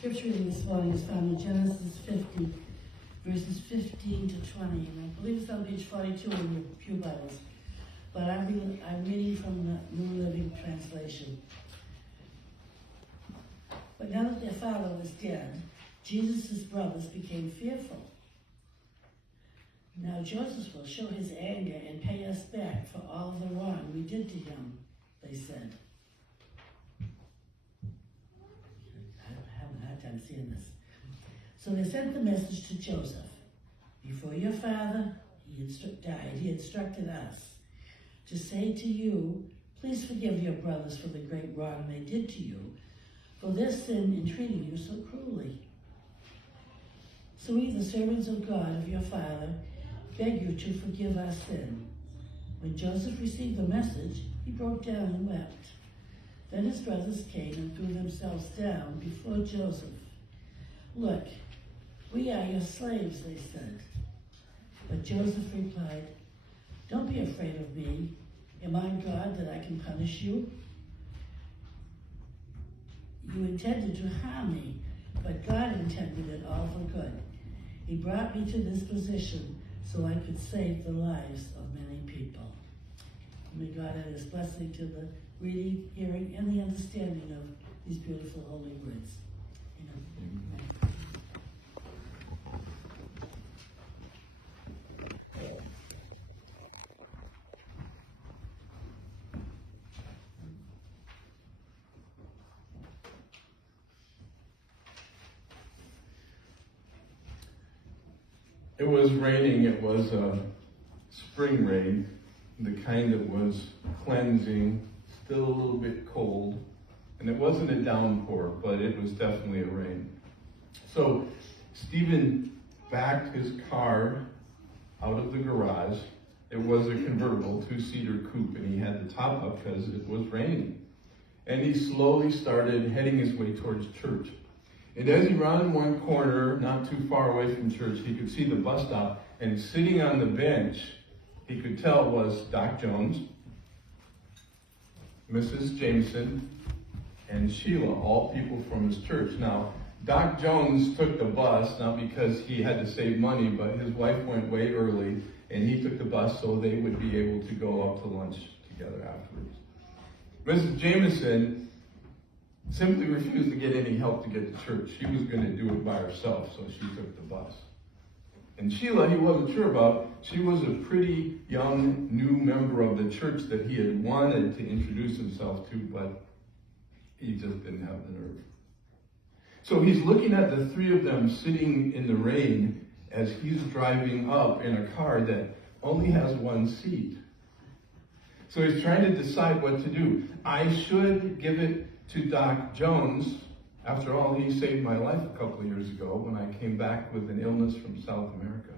scripture reading this morning is found in Genesis 50, verses 15 to 20, and I believe it's on page 42 in your pew Bibles. But I'm reading from the New Living Translation. But now that their father was dead, Jesus' brothers became fearful. Now Joseph will show his anger and pay us back for all the wrong we did to him, they said. I'm having a hard time seeing this. So they sent the message to Joseph. Before your father died, he instructed us to say to you, please forgive your brothers for the great wrong they did to you, for their sin in treating you so cruelly. So we, the servants of God, of your father, beg you to forgive our sin. When Joseph received the message, he broke down and wept. Then his brothers came and threw themselves down before Joseph. Look, we are your slaves, they said. But Joseph replied, don't be afraid of me. Am I God that I can punish you? You intended to harm me, but God intended it all for good. He brought me to this position so I could save the lives of many people. May God add his blessing to the reading, hearing, and the understanding of these beautiful holy words. Amen. It was raining. It was a spring rain, the kind that was cleansing, still a little bit cold. And it wasn't a downpour, but it was definitely a rain. So Stephen backed his car out of the garage. It was a convertible, two-seater coupe, and he had the top up because it was raining. And he slowly started heading his way towards church. And as he rounded one corner, not too far away from church, he could see the bus stop, and sitting on the bench, he could tell was Doc Jones, Mrs. Jameson, and Sheila, all people from his church. Now, Doc Jones took the bus, not because he had to save money, but his wife went way early, and he took the bus so they would be able to go up to lunch together afterwards. Mrs. Jameson simply refused to get any help to get to church. She was going to do it by herself, so she took the bus. And Sheila, he wasn't sure about. She was a pretty young, new member of the church that he had wanted to introduce himself to, but he just didn't have the nerve. So he's looking at the three of them sitting in the rain as he's driving up in a car that only has one seat. So he's trying to decide what to do. I should give it to Doc Jones. After all, he saved my life a couple of years ago when I came back with an illness from South America.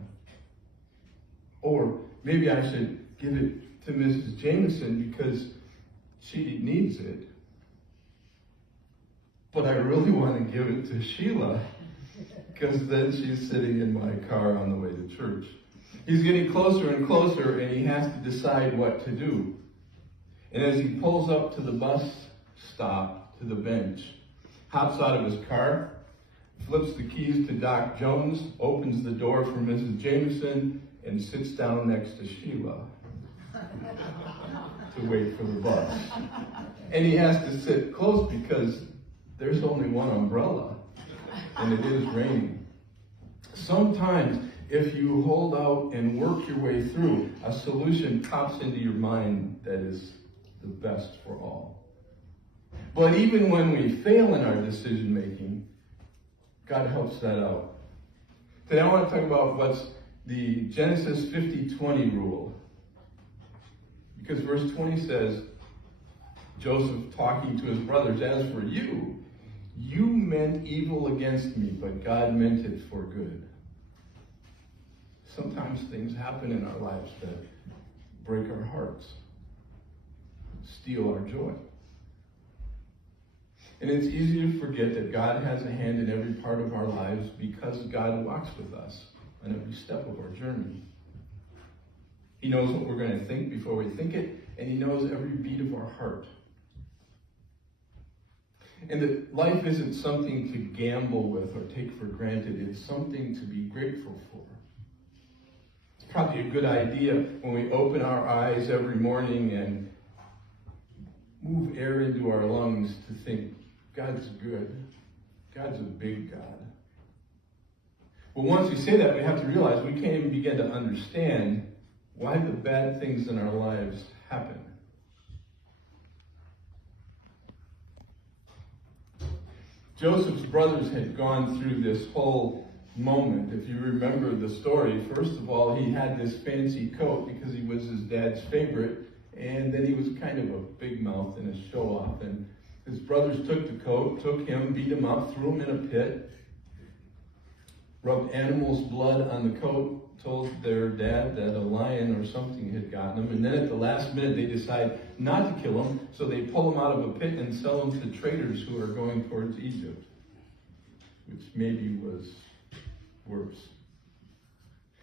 Or maybe I should give it to Mrs. Jameson because she needs it. But I really want to give it to Sheila because then she's sitting in my car on the way to church. He's getting closer and closer, and he has to decide what to do. And as he pulls up to the bus stop, to the bench, hops out of his car, flips the keys to Doc Jones, opens the door for Mrs. Jameson, and sits down next to Sheila to wait for the bus. And he has to sit close because there's only one umbrella, and it is raining. Sometimes, if you hold out and work your way through, a solution pops into your mind that is the best for all. But even when we fail in our decision making, God helps that out. Today I want to talk about what's the Genesis 50-20 rule. Because verse 20 says, Joseph talking to his brothers, as for you, you meant evil against me, but God meant it for good. Sometimes things happen in our lives that break our hearts, steal our joy. And it's easy to forget that God has a hand in every part of our lives because God walks with us on every step of our journey. He knows what we're going to think before we think it, and he knows every beat of our heart. And that life isn't something to gamble with or take for granted. It's something to be grateful for. It's probably a good idea when we open our eyes every morning and move air into our lungs to think, God's good. God's a big God. But once we say that, we have to realize we can't even begin to understand why the bad things in our lives happen. Joseph's brothers had gone through this whole moment. If you remember the story, first of all, he had this fancy coat because he was his dad's favorite, and then he was kind of a big mouth and a show-off. And his brothers took the coat, took him, beat him up, threw him in a pit, rubbed animal's blood on the coat, told their dad that a lion or something had gotten him, and then at the last minute they decide not to kill him, so they pull him out of a pit and sell him to traders who are going towards Egypt, which maybe was worse.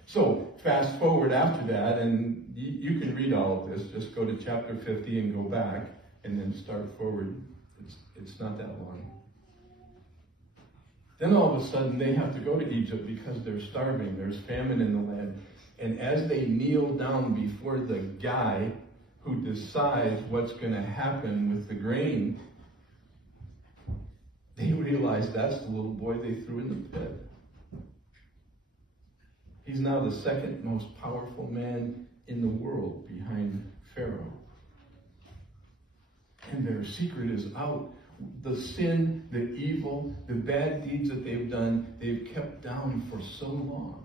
So, fast forward after that, and you can read all of this, just go to chapter 50 and go back, and then start forward. It's not that long. Then all of a sudden they have to go to Egypt because they're starving. There's famine in the land. And as they kneel down before the guy who decides what's going to happen with the grain, they realize that's the little boy they threw in the pit. He's now the second most powerful man in the world behind Pharaoh. And their secret is out. The sin, the evil, the bad deeds that they've done, they've kept down for so long.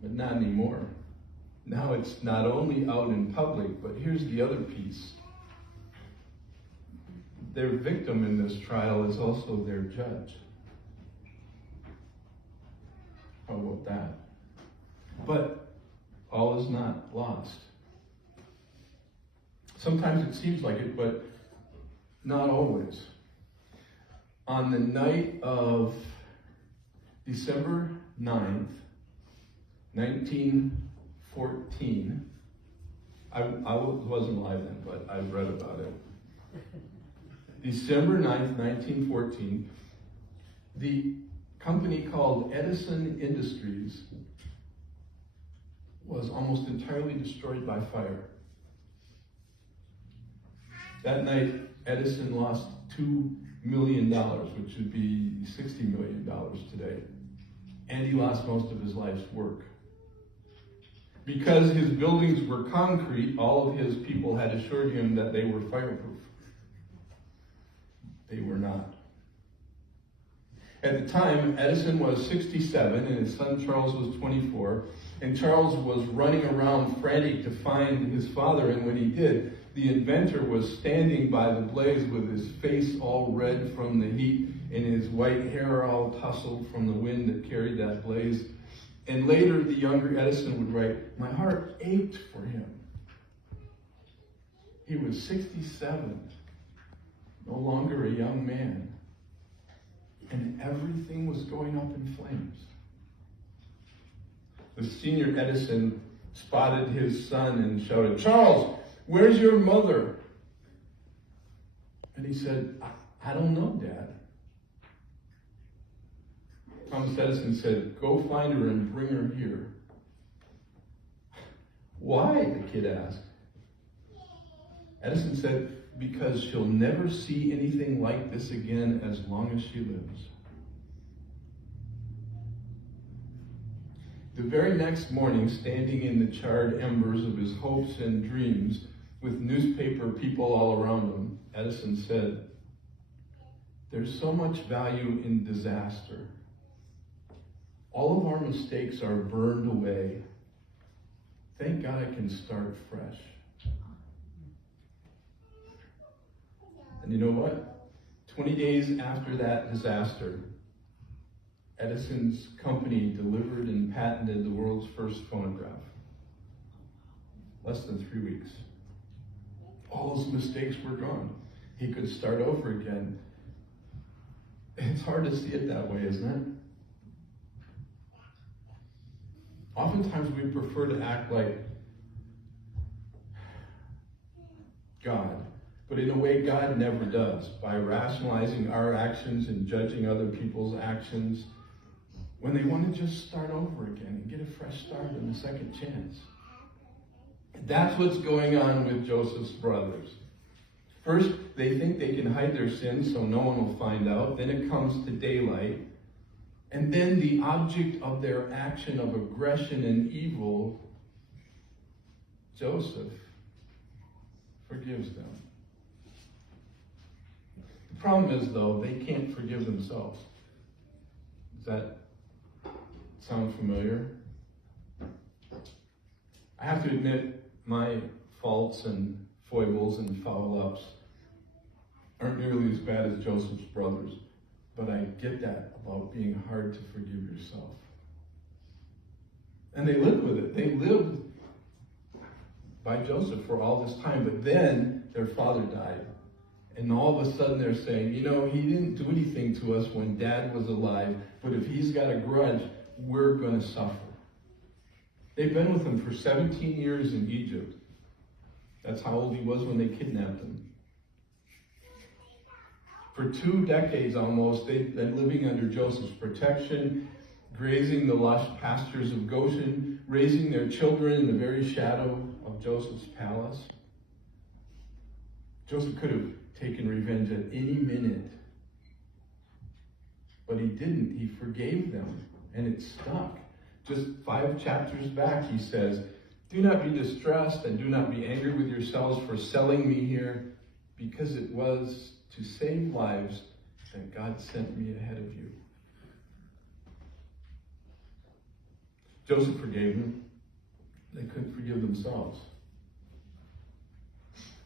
But not anymore. Now it's not only out in public, but here's the other piece. Their victim in this trial is also their judge. How about that? But all is not lost. Sometimes it seems like it, but not always. On the night of December 9th, 1914, I wasn't alive then, but I've read about it. December 9th, 1914, the company called Edison Industries was almost entirely destroyed by fire. That night, Edison lost $2 million, which would be $60 million today. And he lost most of his life's work. Because his buildings were concrete, all of his people had assured him that they were fireproof. They were not. At the time, Edison was 67 and his son Charles was 24. And Charles was running around frantic to find his father, and when he did, the inventor was standing by the blaze with his face all red from the heat and his white hair all tousled from the wind that carried that blaze. And later, the younger Edison would write, "My heart ached for him." He was 67, no longer a young man, and everything was going up in flames. The senior Edison spotted his son and shouted, "Charles, where's your mother?" And he said, I don't know, Dad." Thomas Edison said, "Go find her and bring her here." "Why?" the kid asked. Edison said, "Because she'll never see anything like this again as long as she lives." The very next morning, standing in the charred embers of his hopes and dreams, with newspaper people all around him, Edison said, "There's so much value in disaster. All of our mistakes are burned away. Thank God I can start fresh." And you know what? 20 days after that disaster, Edison's company delivered and patented the world's first phonograph. Less than 3 weeks. All his mistakes were gone. He could start over again. It's hard to see it that way, isn't it? Oftentimes we prefer to act like God but in a way God never does, by rationalizing our actions and judging other people's actions, when they want to just start over again and get a fresh start and a second chance. That's what's going on with Joseph's brothers. First, they think they can hide their sins so no one will find out. Then it comes to daylight. And then the object of their action of aggression and evil, Joseph, forgives them. The problem is, though, they can't forgive themselves. Does that sound familiar? I have to admit, my faults and foibles and foul-ups aren't nearly as bad as Joseph's brothers, but I get that about being hard to forgive yourself. And they lived with it. They lived by Joseph for all this time, but then their father died. And all of a sudden they're saying, he didn't do anything to us when Dad was alive, but if he's got a grudge, we're going to suffer. They've been with him for 17 years in Egypt. That's how old he was when they kidnapped him. For 2 decades almost, they've been living under Joseph's protection, grazing the lush pastures of Goshen, raising their children in the very shadow of Joseph's palace. Joseph could have taken revenge at any minute, but he didn't. He forgave them, and it stuck. Just 5 chapters back, he says, "Do not be distressed and do not be angry with yourselves for selling me here, because it was to save lives that God sent me ahead of you." Joseph forgave them. They couldn't forgive themselves.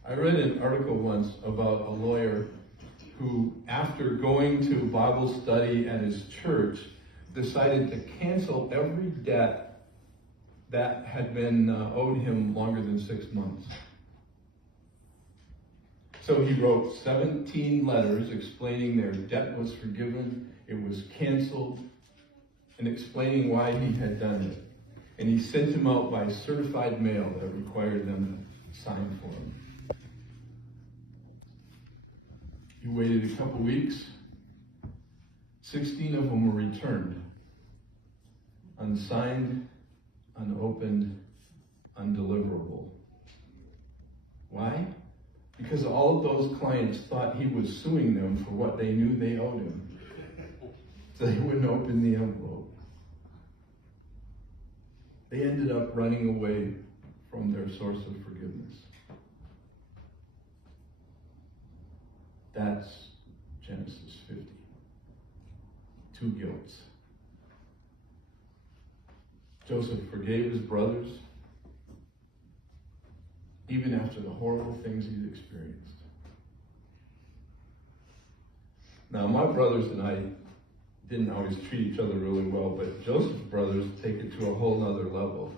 I read an article once about a lawyer who, after going to Bible study at his church, decided to cancel every debt that had been owed him longer than 6 months. So he wrote 17 letters explaining their debt was forgiven, it was canceled, and explaining why he had done it. And he sent them out by certified mail that required them to sign for him. He waited a couple weeks. 16 of them were returned. Unsigned, unopened, undeliverable. Why? Because all of those clients thought he was suing them for what they knew they owed him. So they wouldn't open the envelope. They ended up running away from their source of forgiveness. That's Genesis 50. 2 guilts. Joseph forgave his brothers, even after the horrible things he'd experienced. Now, my brothers and I didn't always treat each other really well, but Joseph's brothers take it to a whole nother level.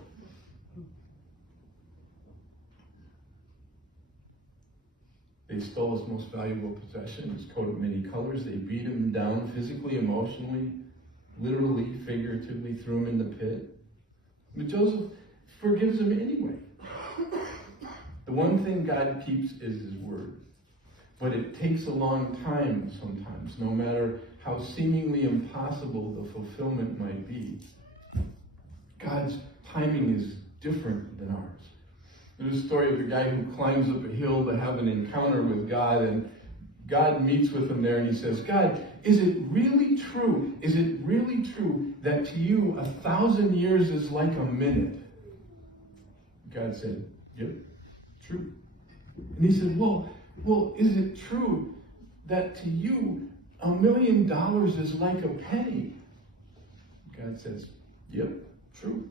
They stole his most valuable possession, his coat of many colors. They beat him down physically, emotionally, literally, figuratively, threw him in the pit. But Joseph forgives him anyway. The one thing God keeps is his word. But it takes a long time sometimes, no matter how seemingly impossible the fulfillment might be. God's timing is different than ours. There's a story of a guy who climbs up a hill to have an encounter with God, and God meets with him there, and he says, "God, is it really true? Is it really true that to you 1,000 years is like a minute?" God said, "Yep, true." And he said, well, is it true that to you $1 million is like a penny? God says, "Yep, true."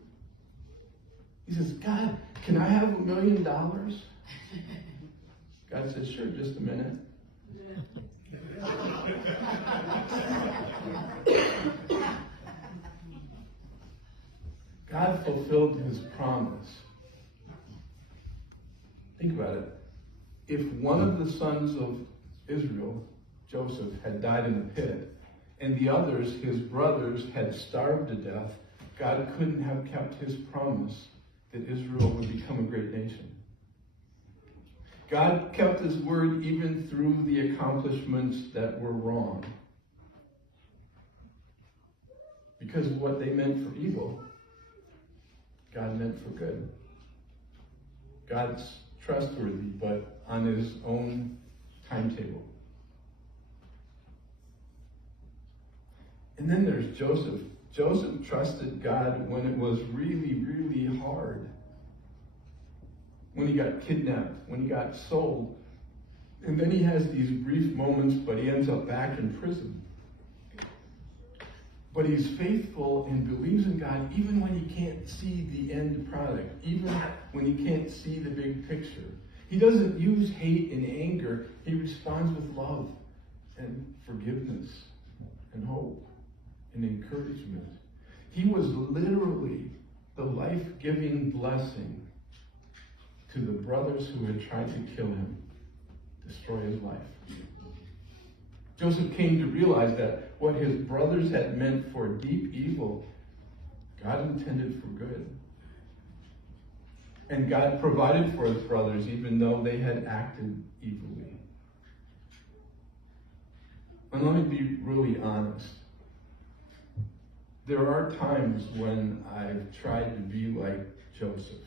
He says, "God, can I have $1 million?" God says, "Sure, just a minute." God fulfilled his promise. Think about it. If one of the sons of Israel, Joseph, had died in the pit, and the others, his brothers, had starved to death, God couldn't have kept his promise that Israel would become a great nation. God kept his word even through the accomplishments that were wrong. Because what they meant for evil, God meant for good. God's trustworthy, but on his own timetable. And then there's Joseph. Joseph trusted God when it was really, really hard. When he got kidnapped, when he got sold. And then he has these brief moments, but he ends up back in prison. But he's faithful and believes in God even when he can't see the end product, even when he can't see the big picture. He doesn't use hate and anger. He responds with love and forgiveness and hope and encouragement. He was literally the life-giving blessing to the brothers who had tried to kill him, destroy his life. Joseph came to realize that what his brothers had meant for deep evil, God intended for good. And God provided for his brothers even though they had acted evilly. And let me be really honest. There are times when I've tried to be like Joseph.